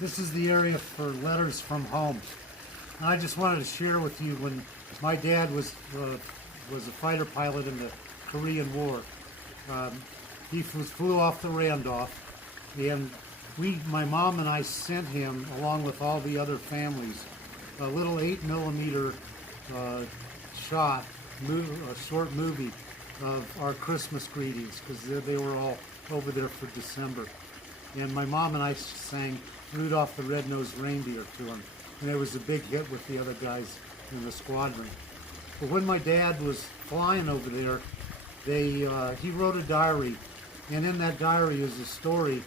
This is the area for letters from home. And I just wanted to share with you when my dad was a fighter pilot in the Korean War. He flew off the Randolph, and my mom and I sent him, along with all the other families, a little 8mm shot, a short movie of our Christmas greetings, because they were all over there for December. And my mom and I sang Rudolph the Red-Nosed Reindeer to him, and it was a big hit with the other guys in the squadron. But when my dad was flying over there, he wrote a diary, and in that diary is a story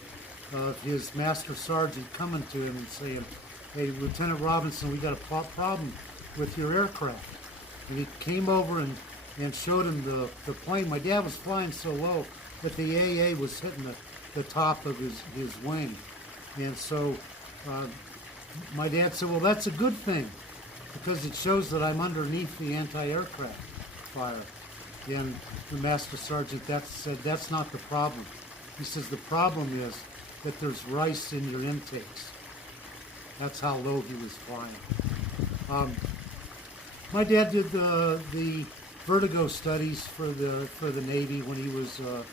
of his master sergeant coming to him and saying, "Hey, Lieutenant Robinson, we got a problem with your aircraft." And he came over and showed him the plane. My dad was flying so low that the AA was hitting the top of his wing. And so my dad said, "Well, that's a good thing, because it shows that I'm underneath the anti-aircraft fire." And the master sergeant said, "That's not the problem." He says, "The problem is that there's rice in your intakes." That's how low he was flying. My dad did the vertigo studies for the Navy when he was a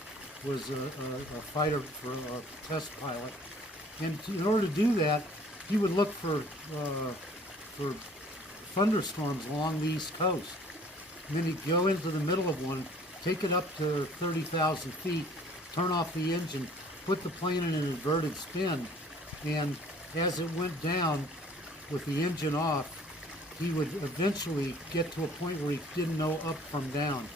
fighter for a test pilot. And in order to do that, he would look for thunderstorms along the East Coast. And then he'd go into the middle of one, take it up to 30,000 feet, turn off the engine, put the plane in an inverted spin, and as it went down with the engine off, he would eventually get to a point where he didn't know up from down.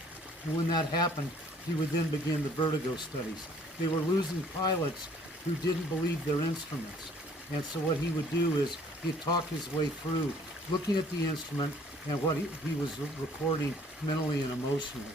And when that happened, he would then begin the vertigo studies. They were losing pilots who didn't believe their instruments. And so what he would do is he'd talk his way through looking at the instrument and what he was recording mentally and emotionally.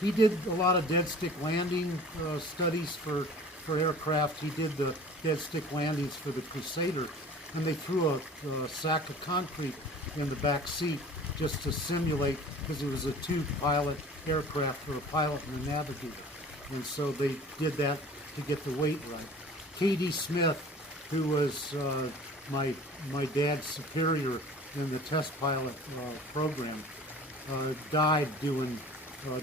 He did a lot of dead stick landing studies for aircraft. He did the dead stick landings for the Crusader, and they threw a sack of concrete in the back seat just to simulate, because it was a two-pilot aircraft, or a pilot and a navigator. And so they did that to get the weight right. K.D. Smith, who was my dad's superior in the test pilot program, died doing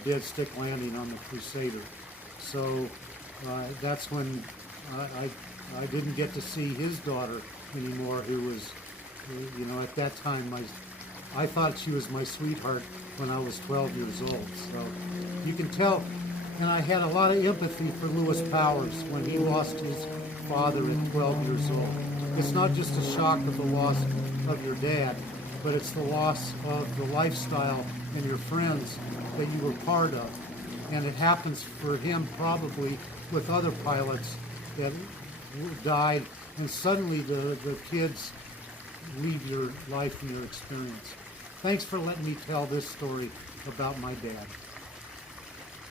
dead stick landing on the Crusader. So that's when I didn't get to see his daughter anymore, who was, at that time, I thought she was my sweetheart when I was 12 years old. So you can tell, and I had a lot of empathy for Lewis Powers when he lost his father at 12 years old. It's not just a shock of the loss of your dad, but it's the loss of the lifestyle and your friends that you were part of. And it happens for him probably with other pilots that died, and suddenly the kids leave your life and your experience. Thanks for letting me tell this story about my dad.